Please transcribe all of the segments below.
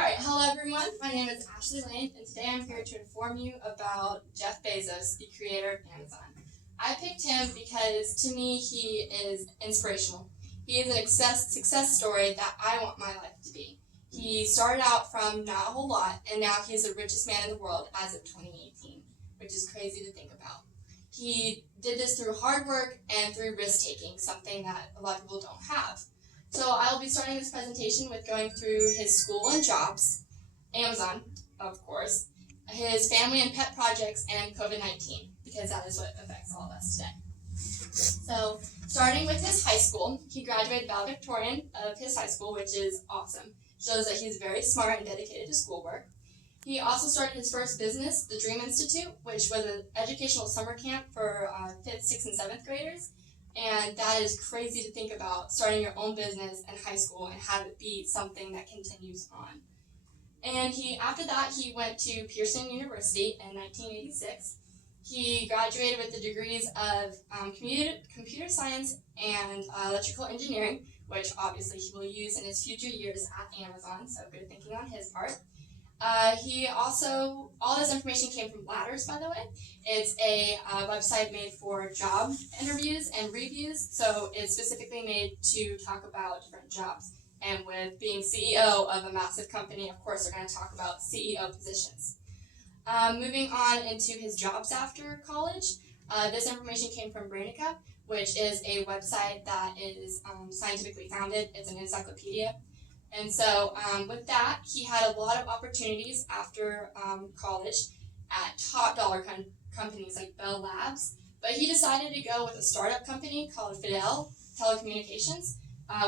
Alright, hello everyone. My name is Ashley Lane, and today I'm here to inform you about Jeff Bezos, the creator of Amazon. I picked him because, to me, he is inspirational. He is an success story that I want my life to be. He started out from not a whole lot, and now he's the richest man in the world as of 2018, which is crazy to think about. He did this through hard work and through risk-taking, something that a lot of people don't have. So I'll be starting this presentation with going through his school and jobs, Amazon, of course, his family and pet projects, and COVID-19, because that is what affects all of us today. So starting with his high school, he graduated valedictorian of his high school, which is awesome. Shows that he's very smart and dedicated to schoolwork. He also started his first business, the Dream Institute, which was an educational summer camp for 5th, 6th, and 7th graders. And that is crazy to think about, starting your own business in high school and have it be something that continues on. And after that, he went to Pearson University in 1986. He graduated with the degrees of computer science and electrical engineering, which obviously he will use in his future years at Amazon, so good thinking on his part. All this information came from Ladders, by the way. It's a website made for job interviews and reviews, so it's specifically made to talk about different jobs. And with being CEO of a massive company, of course, they're going to talk about CEO positions. Moving on into his jobs after college, this information came from Brainica, which is a website that is scientifically founded. It's an encyclopedia. And so with that, he had a lot of opportunities after college at top dollar companies like Bell Labs. But he decided to go with a startup company called Fidel Telecommunications,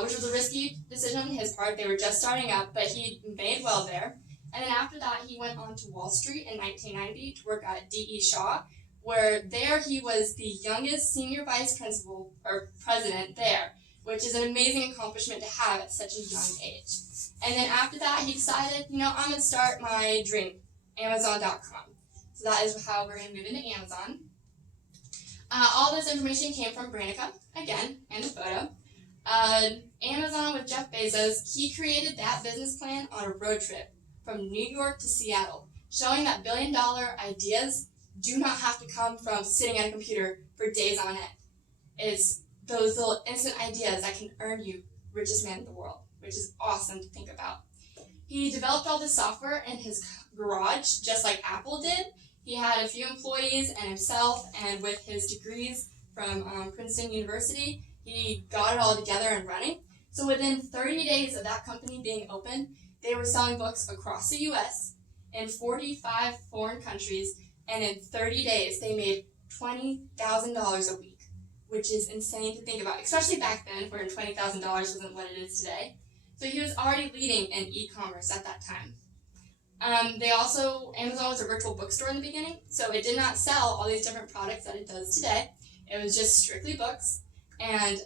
which was a risky decision on his part. They were just starting up, but he made well there. And then after that, he went on to Wall Street in 1990 to work at D.E. Shaw, where there he was the youngest senior vice principal or president there, which is an amazing accomplishment to have at such a young age. And then after that, he decided, I'm going to start my dream, Amazon.com. So that is how we're going to move into Amazon. All this information came from Brainica, again, and the photo. Amazon with Jeff Bezos, he created that business plan on a road trip from New York to Seattle, showing that billion-dollar ideas do not have to come from sitting at a computer for days on end. It's those little instant ideas that can earn you richest man in the world, which is awesome to think about. He developed all this software in his garage, just like Apple did. He had a few employees and himself, and with his degrees from Princeton University, he got it all together and running. So within 30 days of that company being open, they were selling books across the U.S. in 45 foreign countries, and in 30 days, they made $20,000 a week, which is insane to think about, especially back then, where $20,000 wasn't what it is today. So he was already leading in e-commerce at that time. Amazon was a virtual bookstore in the beginning, so it did not sell all these different products that it does today. It was just strictly books. And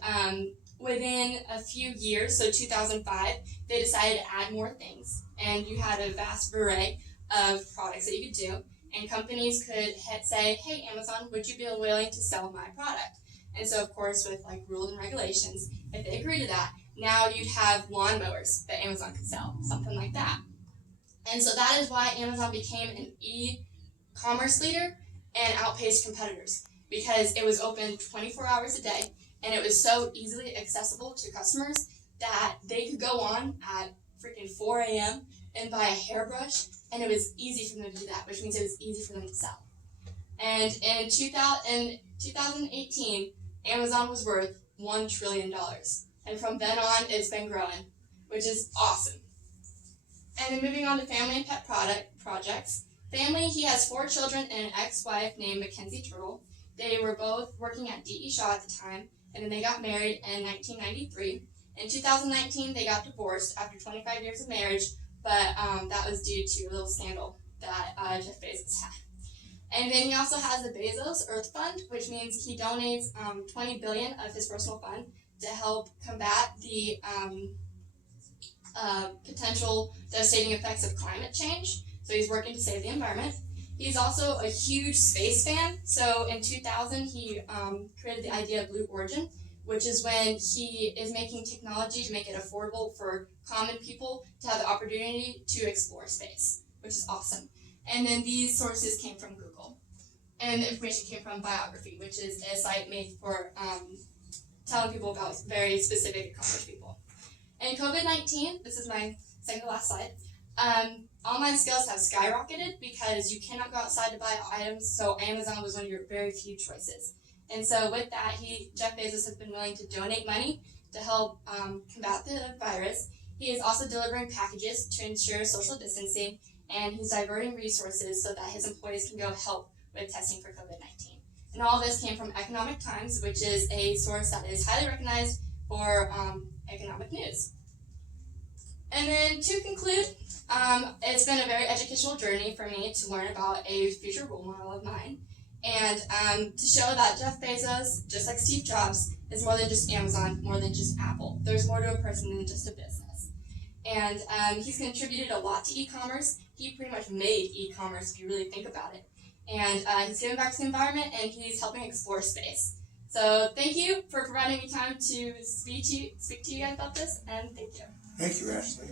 within a few years, so 2005, they decided to add more things. And you had a vast array of products that you could do. And companies could say, hey, Amazon, would you be willing to sell my product? And so, of course, with rules and regulations, if they agree to that, now you'd have lawnmowers that Amazon could sell, something like that. And so that is why Amazon became an e-commerce leader and outpaced competitors, because it was open 24 hours a day, and it was so easily accessible to customers that they could go on at freaking 4 a.m. and buy a hairbrush, and it was easy for them to do that, which means it was easy for them to sell. And in 2018, Amazon was worth $1 trillion. And from then on, it's been growing, which is awesome. And then moving on to family and pet projects. Family, he has 4 children and an ex-wife named Mackenzie Turtle. They were both working at D.E. Shaw at the time, and then they got married in 1993. In 2019, they got divorced after 25 years of marriage, but that was due to a little scandal that Jeff Bezos had. And then he also has the Bezos Earth Fund, which means he donates $20 billion of his personal fund to help combat the potential devastating effects of climate change. So he's working to save the environment. He's also a huge space fan. So in 2000, he created the idea of Blue Origin, which is when he is making technology to make it affordable for common people to have the opportunity to explore space, which is awesome. And then these sources came from Google. And the information came from Biography, which is a site made for telling people about very specific accomplished people. And COVID-19, this is my second to last slide, online sales have skyrocketed because you cannot go outside to buy items, so Amazon was one of your very few choices. And so with that, Jeff Bezos has been willing to donate money to help combat the virus. He is also delivering packages to ensure social distancing, and he's diverting resources so that his employees can go help with testing for COVID-19. And all this came from Economic Times, which is a source that is highly recognized for economic news. And then to conclude, it's been a very educational journey for me to learn about a future role model of mine, and to show that Jeff Bezos, just like Steve Jobs, is more than just Amazon, more than just Apple. There's more to a person than just a business. And he's contributed a lot to e-commerce. He pretty much made e-commerce if you really think about it. And he's giving back to the environment, and he's helping explore space. So thank you for providing me time to speak to you guys about this, and thank you. Thank you, Ashley.